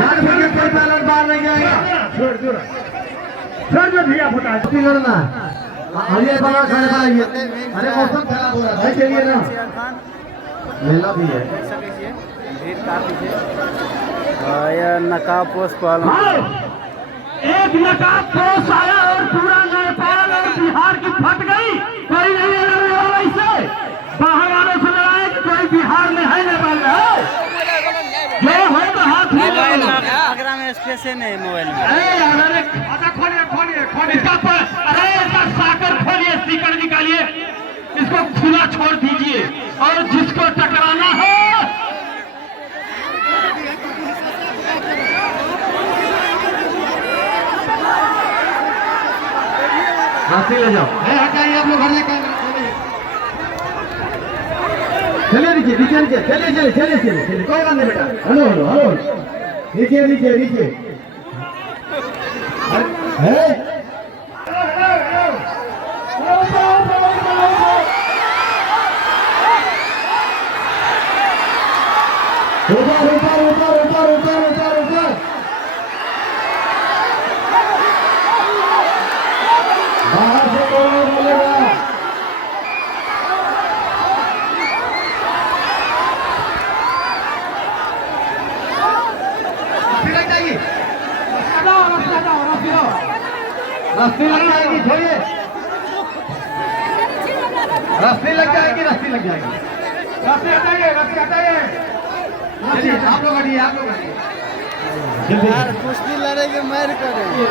कोई पहलवान बाहर नहीं जाएगा। छोड़ दो भैया फुटा लड़ना अरे बड़ा खाने बनाइए। अरे मौसम खराब हो रहा है भाई, चलिए ना, मेला भी है। भीड़ काफी है। नकाब पोस्ट पाल एक नकाब पोस्ट आया और पूरा नेपाल और बिहार की फट गई। कोई नहीं है वैसे बाहर वालों से लड़ाए कि कोई बिहार में है, नेपाल में है। जो है तो हाथ आगरा में स्टेशन है मोबाइल में। अरे खोलिए इसका साकर खोलिए, स्पीकर निकालिए, इसको खुला छोड़ दीजिए और जिसको टकराना है हाथी ले जाओ। हटाइए आप लोग, घर लेकर चलिए नीचे नीचे नीचे, चलिए चलिए चलिए चलिए चलिए, कोई बात नहीं बेटा। हेलो हेलो हेलो, नीचे नीचे नीचे है। ऊपर ऊपर ऊपर ऊपर ऊपर ऊपर ऊपर, बाहर से कौन बोलेगा? रस्सी लग जाएगी, छोड़िए, रस्सी लग जाएगी, रस्सी लग जाएगी, रस्सी हटाइए, रस्सी हटाइए। आप लोग हटिए, आप लोग हटिए। यार कुश्ती लड़ेंगे, मार करेंगे।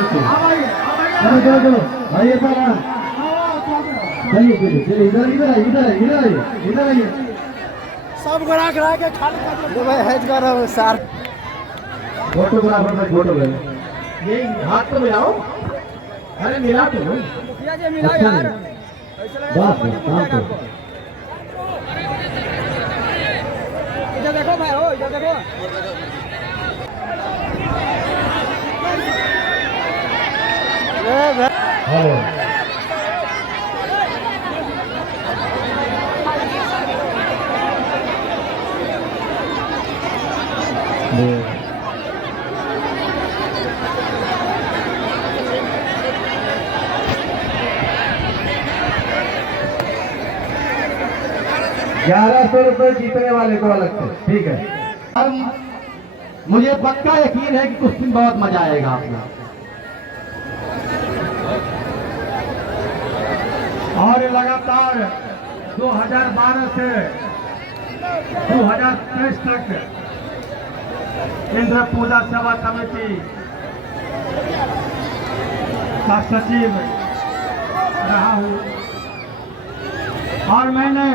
चलो चलो चलो, आइए सामान, चलिए चलिए चलिए, इधर इधर आइए, इधर आइए, इधर आइए, इधर आइए। सब गड़ा गड़ा के खाली कर भाई हेज कर रहा हूँ सर। फोटोग्राफर में फोटो ले, ये हाथ तो मिलाओ। अरे मिला तो लो, मिला यार। बात है, काम तो इधर देखो भाई, हो इधर देखो। हेलो, ₹1100 जीतने वाले को अलग से, ठीक है। और मुझे पक्का यकीन है कि कुछ दिन बहुत मजा आएगा आपका। और लगातार 2012 से 2023 तक इंद्र पूजा सेवा समिति का सचिव रहा हूँ और मैंने